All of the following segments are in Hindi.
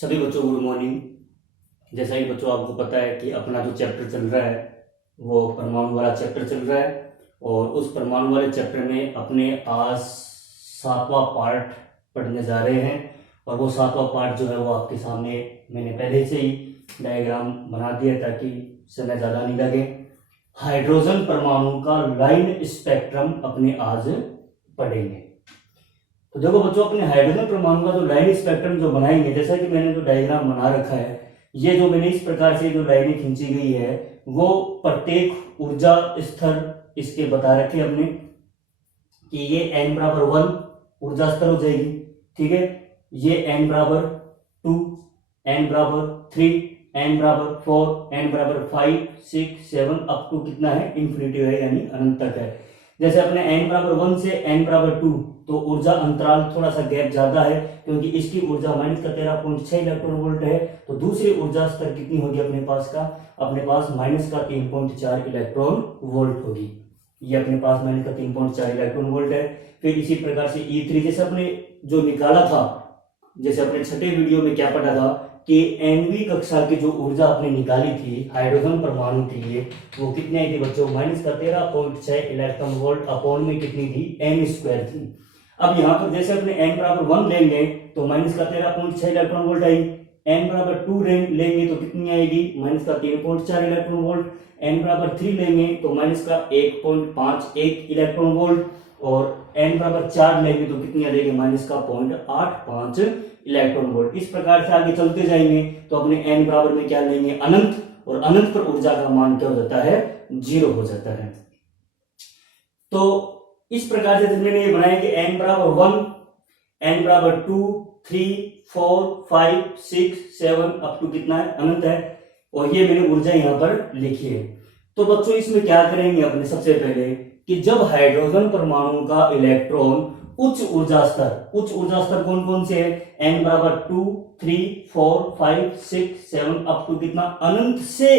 सभी बच्चों गुड मॉर्निंग। जैसा कि बच्चों आपको पता है कि अपना जो चैप्टर चल रहा है वो परमाणु वाला चैप्टर चल रहा है और उस परमाणु वाले चैप्टर में अपने आज 7वां पार्ट पढ़ने जा रहे हैं। और वो 7वां पार्ट जो है वो आपके सामने मैंने पहले से ही डायग्राम बना दिया ताकि समय ज़्यादा नहीं लगे। हाइड्रोजन परमाणु का लाइन स्पेक्ट्रम अपने आज पढ़ेंगे। तो देखो बच्चों, अपने हाइड्रोजन परमाणु का जो लाइन स्पेक्ट्रम जो बनाएंगे, जैसा कि मैंने जो डायग्राम बना रखा है, ये जो मैंने इस प्रकार से जो लाइनें खींची गई है वो प्रत्येक ऊर्जा स्तर इसके बता रखे हमने कि ये n बराबर 1 ऊर्जा स्तर हो जाएगी, ठीक है। ये n बराबर 2, n बराबर 3, n बराबर 4, n बराबर 5, 6, 7 अप टू कितना है, इन्फिनिटी है यानी अनंत तक है। जैसे अपने n बराबर 1 से n बराबर 2 तो ऊर्जा अंतराल थोड़ा सा गैप ज्यादा है क्योंकि इसकी ऊर्जा -13.6 इलेक्ट्रॉन वोल्ट है। तो दूसरी ऊर्जा स्तर कितनी होगी अपने पास -3.4 इलेक्ट्रॉन वोल्ट होगी। ये अपने पास -3.4 इलेक्ट्रॉन वोल्ट है। फिर इसी प्रकार से E3 जैसे अपने जो निकाला था, जैसे अपने छठे वीडियो में क्या पढ़ा था कि nवीं कक्षा की जो ऊर्जा आपने निकाली थी हाइड्रोजन परमाणु के लिए वो कितनी आई थी बच्चों, -13.6 इलेक्ट्रॉन वोल्ट अपॉन में कितनी थी, m² थी। अब यहाँ पर जैसे अपने n बराबर 1 लेंगे तो -13.6 इलेक्ट्रॉन वोल्ट आएगी। n बराबर 2 लेंगे तो कितनी आएगी, -3.4 इलेक्ट्रॉन वोल्ट। n बराबर 3 लेंगे तो -1.51 इलेक्ट्रॉन वोल्ट और n बराबर 4 लेंगे तो कितनी आ जाएगी, -0.85 इलेक्ट्रॉन वोल्ट। इस प्रकार से आगे चलते जाएंगे तो अपने n बराबर में क्या लेंगे, अनंत, और अनंत पर ऊर्जा का मान क्या हो जाता है, 0 हो जाता है। तो इस प्रकार से मैंने ये बनाया कि n बराबर 1, n बराबर 2, 3, 4, 5, 6, 7 अप टू कितना है, अनंत है। और ये मैंने ऊर्जा यहाँ पर लिखी है। तो बच्चों इसमें क्या करेंगे अपने, सबसे पहले कि जब हाइड्रोजन परमाणु का इलेक्ट्रॉन उच्च ऊर्जा स्तर कौन कौन से है, n बराबर 2, 3, 4, 5, 6, 7 अप टू कितना, अनंत से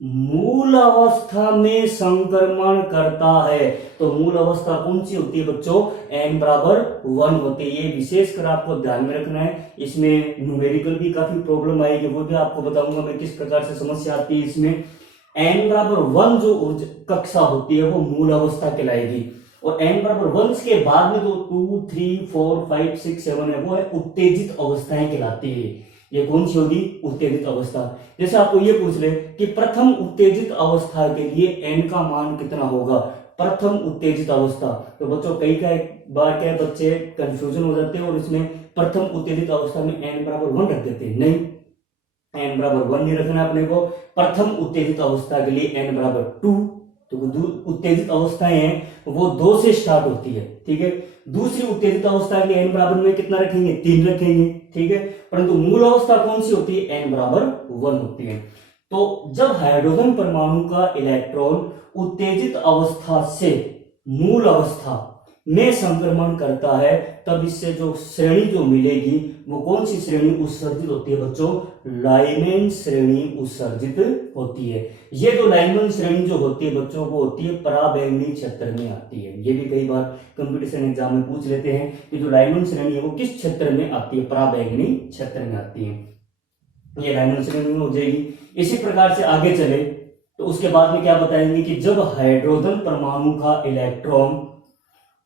मूल अवस्था में संक्रमण करता है। तो मूल अवस्था कौन सी होती है बच्चों, n बराबर 1 होती है। ये विशेषकर आपको ध्यान में रखना है। इसमें न्यूमेरिकल भी काफी प्रॉब्लम आएगी, वो भी आपको बताऊंगा मैं किस प्रकार से समस्या आती है इसमें। n बराबर 1 जो कक्षा होती है वो मूल अवस्था कहलाएगी और n बराबर 1 के बाद में जो 2, 3, 4, 5, 6, 7 है वो है उत्तेजित अवस्थाएं कहलाती है। ये कौन सी होगी, उत्तेजित अवस्था। जैसे आपको ये पूछ ले कि प्रथम उत्तेजित अवस्था के लिए n का मान कितना होगा, प्रथम उत्तेजित अवस्था। तो बच्चों कई बार क्या बच्चे कंफ्यूजन हो जाते हैं और इसमें प्रथम उत्तेजित अवस्था में n बराबर 1 रख देते हैं। नहीं, n बराबर 1 नहीं रखना अपने को। प्रथम उत्तेजित अवस्था के लिए n बराबर 2। तो उत्तेजित अवस्थाएं हैं वो 2 से स्टार्ट होती है, ठीक है। दूसरी उत्तेजित अवस्था के लिए n बराबर में कितना रखेंगे, 3 रखेंगे, ठीक है। परंतु मूल अवस्था कौन सी होती है, n बराबर 1 होती है। तो जब हाइड्रोजन परमाणु का इलेक्ट्रॉन उत्तेजित अवस्था से मूल अवस्था में संक्रमण करता है तब इससे जो श्रेणी जो मिलेगी वो कौन सी श्रेणी उत्सर्जित होती है बच्चों, लाइमैन श्रेणी उत्सर्जित होती है। ये जो लाइमैन श्रेणी जो होती है बच्चों वो होती है पराबैंगनी क्षेत्र में आती है। ये भी कई बार कंपटीशन एग्जाम में पूछ लेते हैं कि जो लाइमैन श्रेणी है वो किस क्षेत्र में आती है, पराबैंगनी क्षेत्र में आती है। ये लाइमैन श्रेणी में हो जाएगी। इसी प्रकार से आगे चले तो उसके बाद में क्या बताएंगे कि जब हाइड्रोजन परमाणु का इलेक्ट्रॉन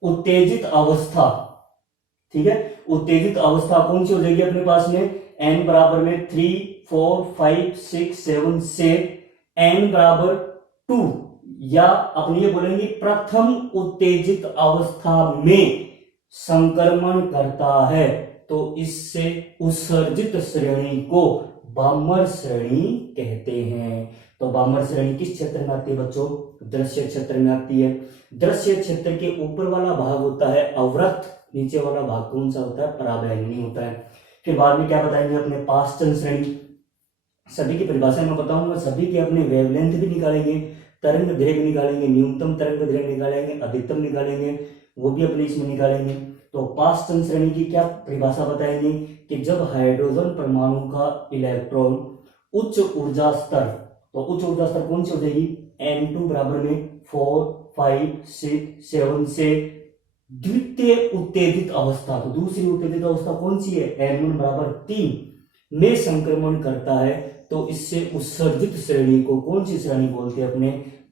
उत्तेजित अवस्था, ठीक है, उत्तेजित अवस्था कौन सी हो जाएगी अपने पास में, n बराबर में 3, 4, 5, 6, 7 से n बराबर 2 या अपने ये बोलेंगे प्रथम उत्तेजित अवस्था में संक्रमण करता है तो इससे उत्सर्जित श्रेणी को बामर श्रेणी कहते हैं। तो बामर श्रेणी किस क्षेत्र में आती है बच्चों, दृश्य क्षेत्र में आती है। दृश्य क्षेत्र के ऊपर वाला भाग होता है अवरक्त, नीचे वाला भाग कौन सा होता है, पराबैंगनी होता है। फिर बाद में क्या बताएंगे अपने पासचंद श्रेणी। सभी की परिभाषा में बताऊंगा, सभी के अपने वेवलेंथ भी निकालेंगे, तरंग दैर्घ्य निकालेंगे, न्यूनतम तरंग दैर्घ्य निकालेंगे, अधिकतम निकालेंगे, वो भी अपने इसमें निकालेंगे। तो पासचंद श्रेणी की क्या परिभाषा बताएंगे कि जब हाइड्रोजन परमाणु का इलेक्ट्रॉन उच्च ऊर्जा स्तर, तो उच्च ऊर्जा स्तर कौन सी हो जाएगी, n2 बराबर में 4, 5, 6, 7 से द्वितीय उत्तेजित अवस्था, तो दूसरी उत्तेजित अवस्था कौन सी है, n1 बराबर 3 में संक्रमण करता है तो इससे उत्सर्जित श्रेणी को कौन सी श्रेणी बोलते हैं? अपने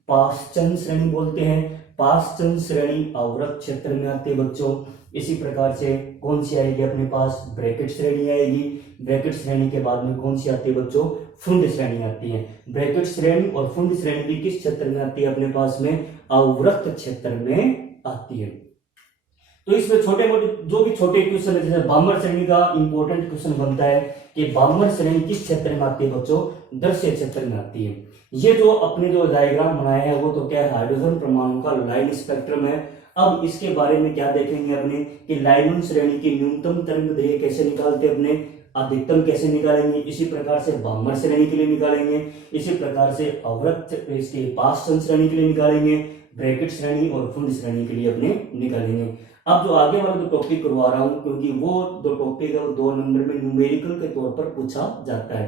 पाश्चन श्रेणी बोलते हैं। पाश्चन श्रेणी अवरक्त क्षेत्र में आती है बच्चों। इसी प्रकार से कौन सी आएगी अपने पास? ब्रैकेट श्रेणी आएगी। ब्रैकेट श्रेणी के बाद में कौन सी आती है बच्चों? फुंड श्रेणी आती है। ब्रैकेट श्रेणी और फुंड श्रेणी भी किस क्षेत्र में आती है अपने पास में? अवरक्त क्षेत्र में आती है। तो इसमें छोटे मोटे जो भी छोटे क्वेश्चन है, जैसे बामर श्रेणी का इंपॉर्टेंट क्वेश्चन बनता है कि बामर श्रेणी किस क्षेत्र में आती है बच्चों? दृश्य क्षेत्र में आती है। ये जो अपने जो डायग्राम बनाया है वो तो क्या है? हाइड्रोजन परमाणु का लाइन स्पेक्ट्रम है। अब इसके बारे में क्या देखेंगे अपने कि लाइमन श्रेणी की न्यूनतम तरंग दैर्घ्य कैसे निकालते अपने, अधिकतम कैसे निकालेंगे, इसी प्रकार से बामर श्रेणी के लिए निकालेंगे, इसी प्रकार से अवरक्त इसके पाश्चन श्रेणी के लिए निकालेंगे, ब्रैकेट श्रेणी और फुंड श्रेणी के लिए अपने निकालेंगे। अब जो आगे वाला जो टॉपिक करवा रहा हूं, क्योंकि वो दो टॉपिक है वो 2 नंबर में न्यूमेरिकल के तौर पर पूछा जाता है,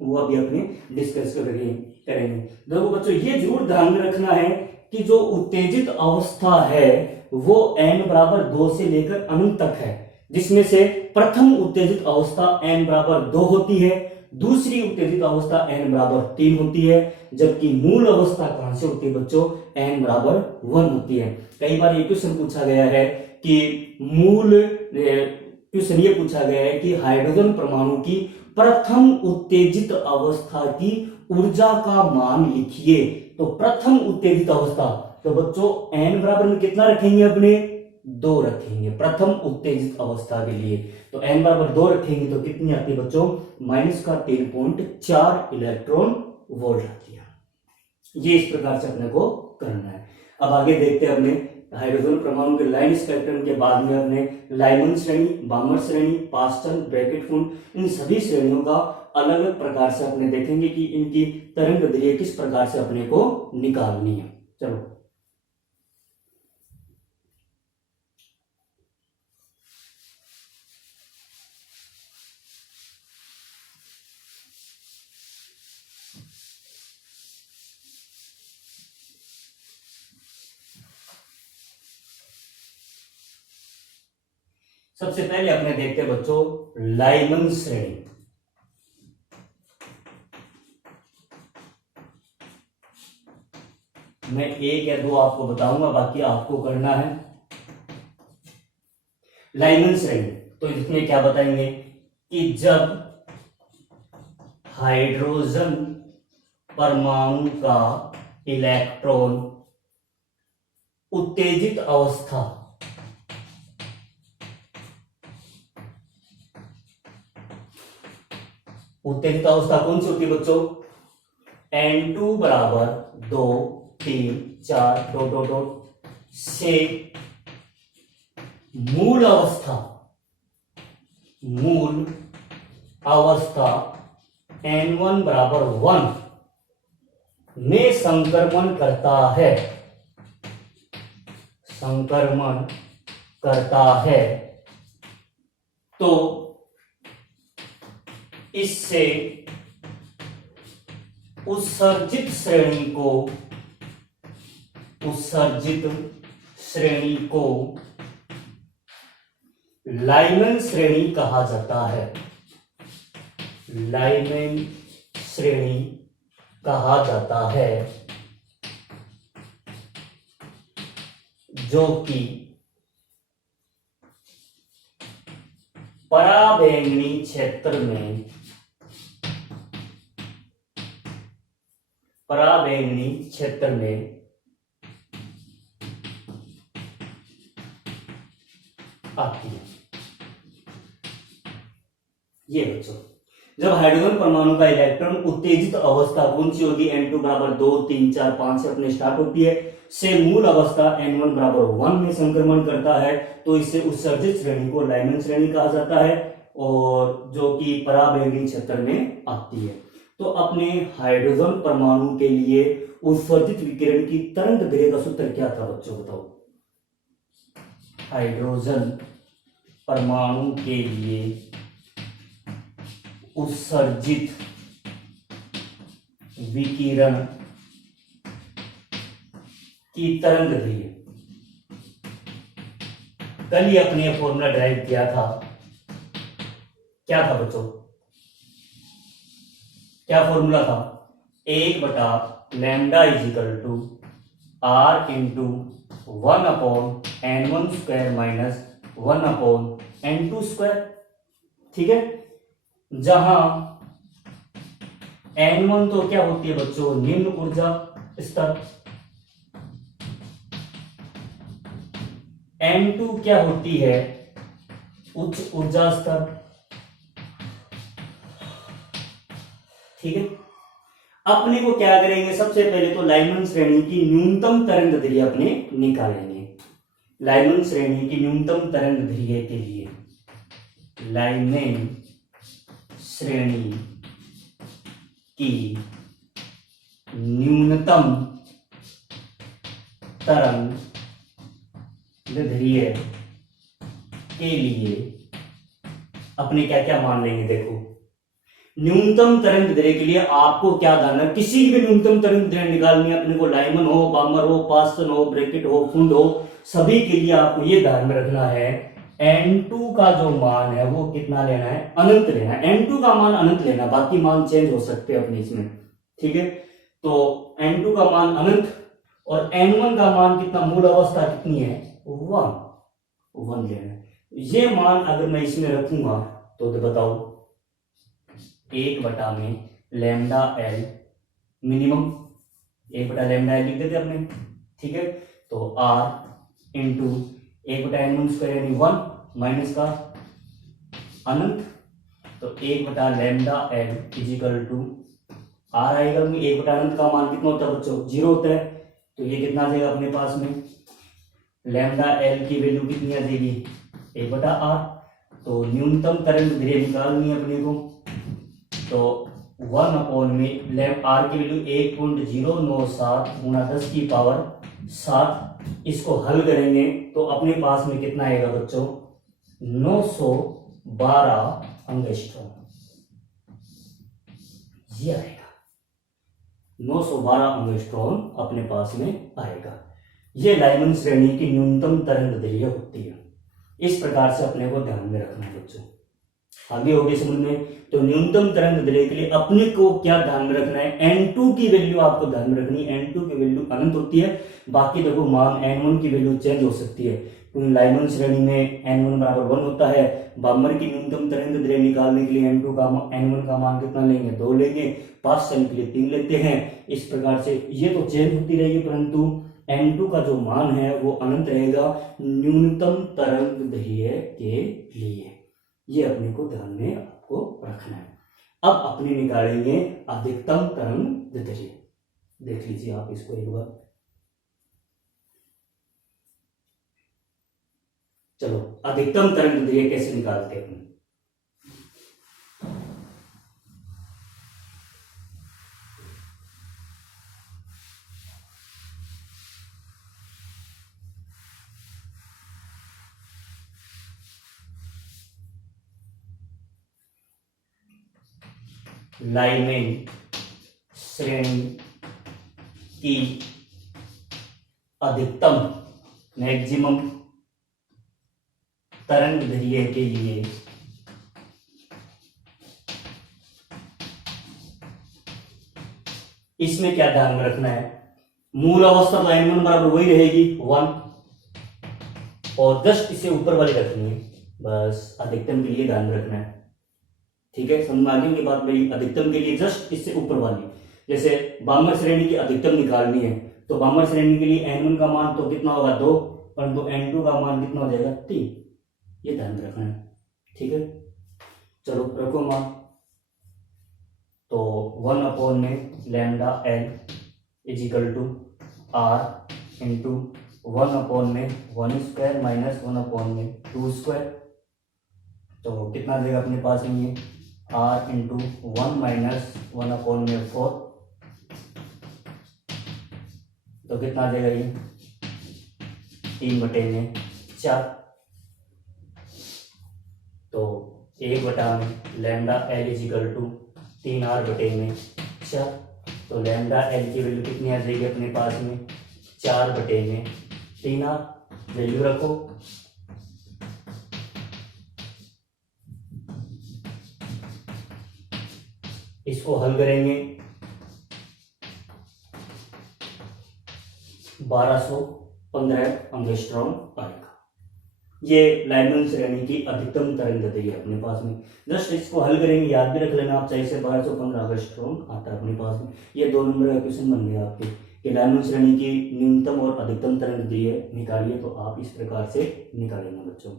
वो अभी अपने डिस्कस करेंगे। देखो बच्चों, ये जरूर ध्यान में रखना है कि जो उत्तेजित अवस्था है वो n बराबर 2 से लेकर अनंत तक है, जिसमें से प्रथम उत्तेजित अवस्था n बराबर 2 होती है, दूसरी उत्तेजित अवस्था n बराबर 3 होती है, जबकि मूल अवस्था कहां से होती है बच्चों? n बराबर 1 होती है। कई बार ये क्वेश्चन पूछा गया है कि क्वेश्चन ये पूछा गया है कि हाइड्रोजन परमाणु की प्रथम उत्तेजित अवस्था की ऊर्जा का मान लिखिए। तो प्रथम उत्तेजित अवस्था, तो बच्चों n बराबर में कितना रखेंगे अपने? 2 रखेंगे प्रथम उत्तेजित अवस्था के लिए। तो n बराबर 2 रखेंगे तो कितनी आती है बच्चों? -3.4 इलेक्ट्रॉन वोल्ट आती है। ये इस प्रकार से अपने को करना है। अब आगे देखते हैं अपने हाइड्रोजन परमाणु के लाइन स्पेक्ट्रम के बाद में अपने लाइमन श्रेणी, बामर श्रेणी, पाश्चन, ब्रैकेट फुंड, इन सभी श्रेणियों का अलग अलग प्रकार से अपने देखेंगे कि इनकी तरंग दैर्घ्य किस प्रकार से अपने को निकालनी है। चलो सबसे पहले अपने देखते हैं बच्चों लाइमन श्रेणी। मैं 1 या 2 आपको बताऊंगा, बाकी आपको करना है। लाइमन श्रेणी, तो इसमें क्या बताएंगे कि जब हाइड्रोजन परमाणु का इलेक्ट्रॉन उत्तेजित अवस्था कौन सी होती है बच्चों? N2 बराबर 2, 3, 4 डॉट से मूल अवस्था N1 बराबर 1 में संक्रमण करता है तो इससे उत्सर्जित श्रेणी को लाइमन श्रेणी कहा जाता है। लाइमन श्रेणी कहा जाता है, जो कि पराबैंगनी क्षेत्र में आती है। ये बच्चों, जब हाइड्रोजन परमाणु का इलेक्ट्रॉन उत्तेजित अवस्था कौन सी होगी? N2 बराबर 2, 3, 4, 5 से अपने स्टार्ट होती है, से मूल अवस्था N1 बराबर 1 में संक्रमण करता है तो इसे उत्सर्जित श्रेणी को लाइमन श्रेणी कहा जाता है, और जो कि पराबैंगनी क्षेत्र में आती है। तो अपने हाइड्रोजन परमाणु के लिए उत्सर्जित विकिरण की तरंग दैर्घ्य का सूत्र क्या था बच्चों? बताओ। हाइड्रोजन परमाणु के लिए उत्सर्जित विकिरण की तरंग दैर्घ्य, कल ही अपने फॉर्मूला ड्राइव किया था, क्या था बच्चों? क्या फॉर्मूला था, 1/λ r into 1/n1² minus 1/n2²। ठीक है, जहां n1 तो क्या होती है बच्चों, निम्न ऊर्जा स्तर, n2 क्या होती है, उच्च ऊर्जा स्तर। ठीक है, अपने को क्या करेंगे, सबसे पहले तो लाइमन श्रेणी की न्यूनतम तरंग दैर्घ्य अपने निकालेंगे। लाइमन श्रेणी की न्यूनतम तरंग दैर्घ्य के लिए लाइमन श्रेणी की न्यूनतम तरंग दैर्घ्य के लिए अपने क्या क्या मान लेंगे। देखो, न्यूनतम तरंग दैर्घ्य के लिए आपको क्या जानना है, किसी भी न्यूनतम तरंग दैर्घ्य निकालनी है अपने को, लाइमन हो, बामर हो, पास्टन हो, ब्रैकेट हो, फुंड हो, सभी के लिए आपको ये ध्यान में रखना है n2 का जो मान है वो कितना लेना है, अनंत लेना है। n2 का मान अनंत लेना, बाकी मान चेंज हो सकते हैं अपने इसमें। ठीक है, तो n2 का मान अनंत और n1 का मान कितना, मूल अवस्था कितनी है, 1 लेना है। ये मान अगर मैं इसमें रखूंगा तो बताओ, 1/λl मिनिमम, 1/λl लिख देते अपने। ठीक है, तो r इंटू 1/n1² यानी 1 माइनस का अनंत, तो 1/λl इजिकल टू r आएगा। 1/अनंत का मान कितना होता है बच्चों, 0 होता है, तो ये कितना आ जाएगा अपने पास में, λl की वैल्यू कितनी आ जाएगी, 1/r। तो न्यूनतम तरंग दैर्घ्य निकालनी है अपने को, तो 1 में r की वैल्यू 1.097 गुणा 10⁻7, इसको हल करेंगे तो अपने पास में कितना आएगा बच्चों, 912 एंगस्ट्रॉम। ये आएगा 912 एंगस्ट्रॉम अपने पास में आएगा। ये लाइमन श्रेणी की न्यूनतम तरंग दैर्घ्य होती है। इस प्रकार से अपने को ध्यान में रखना है बच्चों। आगे हो गई समझ में। तो न्यूनतम तरंग दैर्घ्य के लिए अपने को क्या ध्यान में रखना है, n2 की वैल्यू आपको ध्यान में रखनी है। n2 की वैल्यू अनंत होती है, बाकी देखो मान n1 की वैल्यू चेंज हो सकती है, क्योंकि लाइमन श्रेणी में n1 बराबर 1 होता है। बामर की न्यूनतम तरंग दैर्घ्य निकालने के लिए n1 का मान कितना लेंगे, 2 लेंगे। पास्टन के लिए 3 लेते हैं। इस प्रकार से ये तो चेंज होती रहेगी, परंतु n2 का जो मान है वो अनंत रहेगा न्यूनतम तरंग दैर्घ्य के लिए। ये अपने को ध्यान में आपको रखना है। अब अपने निकालेंगे अधिकतम तरंग दैर्घ्य। देख लीजिए आप इसको एक बार। चलो, अधिकतम तरंग दैर्घ्य कैसे निकालते हैं अपने। लाइमन श्रेणी की अधिकतम मैक्सिमम तरंग दैर्घ्य के लिए इसमें क्या ध्यान में रखना है, मूल अवस्था तो n1 बराबर वही रहेगी 1, और जस्ट इसे ऊपर वाली रखनी है, बस अधिकतम के लिए ध्यान में रखना है। ठीक है, समझ में आ गई ये बात मेरी। अधिकतम के लिए जस्ट इससे ऊपर वाली, जैसे बामर श्रेणी की अधिकतम निकालनी है तो बामर श्रेणी के लिए n1 का मान तो कितना होगा 2, परंतु n2 का मान कितना हो जाएगा 3। ये ध्यान रखना है। ठीक है, चलो रखो मान। तो 1 में λl is equal to r into 1 में 1² माइनस 1 में 2²। तो कितना देगा अपने पास में ये r इंटू 1 माइनस 1 में 4, तो कितना देगा ये 3/4। तो 1/λl इजिकल टू 3r/4। तो λl की वैल्यू कितनी आ जाएगी अपने पास में 4/3r। वैल्यू रखो। इसको हल करेंगे 1215 एंगस्ट्रॉम आएगा। ये लाइमन श्रेणी की अधिकतम तरंग गति है अपने पास में। जस्ट इसको हल करेंगे, याद भी रख लेना आप चाहिए से 1215 एंगस्ट्रॉम आता है अपने पास में। ये 2 नंबर का क्वेश्चन बन गया आपके कि लाइमन श्रेणी की न्यूनतम और अधिकतम तरंग गति है निकालिए, तो आप इस प्रकार से निकालेंगे बच्चों।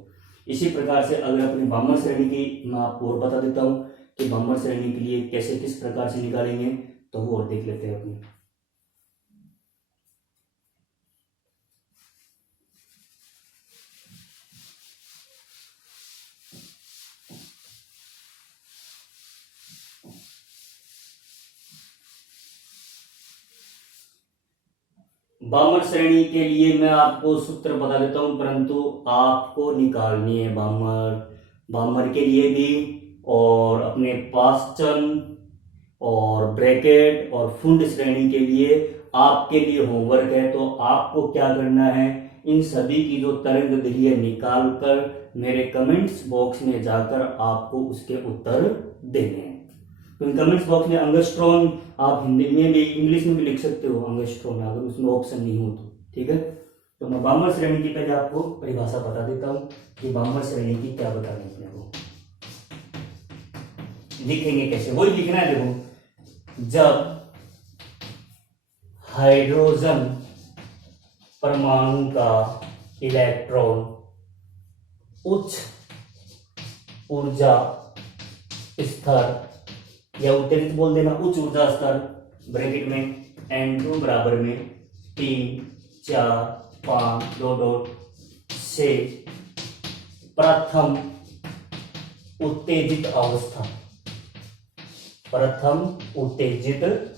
इसी प्रकार से अगर अपनी बामर श्रेणी की मैं आपको और बता देता हूँ कि बामर श्रेणी के लिए कैसे किस प्रकार से निकालेंगे, तो वो और देख लेते हैं अपनी। बामर श्रेणी के लिए मैं आपको सूत्र बता देता हूं, परंतु आपको निकालनी है बामर के लिए भी, और अपने पास्चन और ब्रैकेट और फुंड श्रेणी के लिए आपके लिए होमवर्क है। तो आपको क्या करना है, इन सभी की जो तरंग दैर्घ्य है निकाल कर मेरे कमेंट्स बॉक्स में जाकर आपको उसके उत्तर देने हैं। तो इन कमेंट्स बॉक्स में एंगस्ट्रॉम आप हिंदी में भी इंग्लिश में भी लिख सकते हो एंगस्ट्रॉम, अगर उसमें ऑप्शन नहीं हो तो ठीक है। तो मैं बामर श्रेणी की पहले आपको परिभाषा बता देता हूं कि बामर श्रेणी की क्या बतानी है अपने को। लिखेंगे कैसे, वही लिखना है। देखो, जब हाइड्रोजन परमाणु का इलेक्ट्रॉन उच्च ऊर्जा स्तर या उत्तेजित बोल देना, उच्च ऊर्जा स्तर ब्रैकेट में N2 बराबर में 3, 4, 5 डॉट से प्रथम उत्तेजित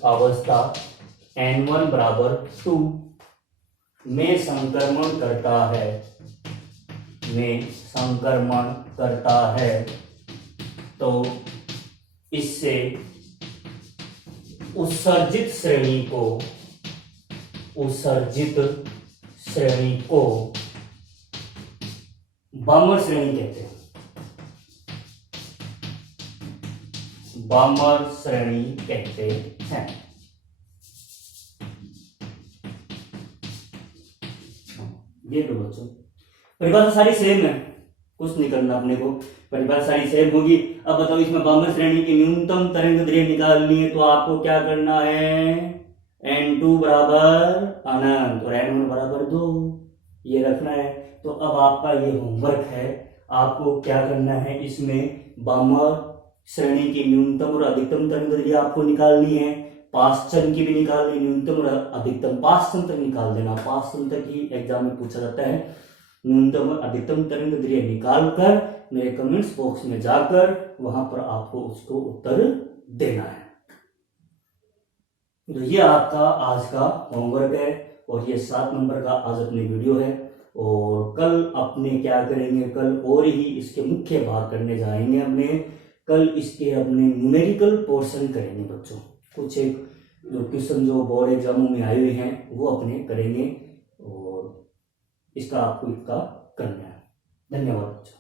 अवस्था N1 बराबर 2 में संक्रमण करता है, तो इससे उत्सर्जित श्रेणी को बामर श्रेणी कहते हैं। बामर श्रेणी कहते हैं। ये लो बच्चों, परिभाषा सारी सेम है, कुछ नहीं करना अपने को, परिभाषा सारी सेम होगी। अब बताओ, इसमें बामर श्रेणी की न्यूनतम तरंग दैर्घ्य निकालनी है, तो आपको क्या करना है, N2 बराबर अनंत और N1 बराबर 2 ये रखना है। तो अब आपका ये होमवर्क है, आपको क्या करना है, इसमें बामर श्रेणी की न्यूनतम और अधिकतम तरंग दैर्घ्य आपको निकालनी है, पास्चन की भी निकालनी, न्यूनतम और अधिकतम पास्चन तक निकाल देना। पास्चन तक ही एग्जाम में पूछा जाता है। न्यूनतम और अधिकतम तरंग दैर्घ्य निकाल कर मेरे कमेंट्स बॉक्स में जाकर वहां पर आपको उसको उत्तर देना है। तो ये आपका आज का होमवर्क है और ये 7 नंबर का आज अपनी वीडियो है। और कल अपने क्या करेंगे, कल और ही इसके मुख्य भाग करने जाएंगे अपने। कल इसके अपने न्यूमेरिकल पोर्शन करेंगे बच्चों। कुछ एक जो क्वेश्चन जो बोर्ड एग्जामों में आए हुए हैं वो अपने करेंगे और इसका आपको करना है। धन्यवाद बच्चों।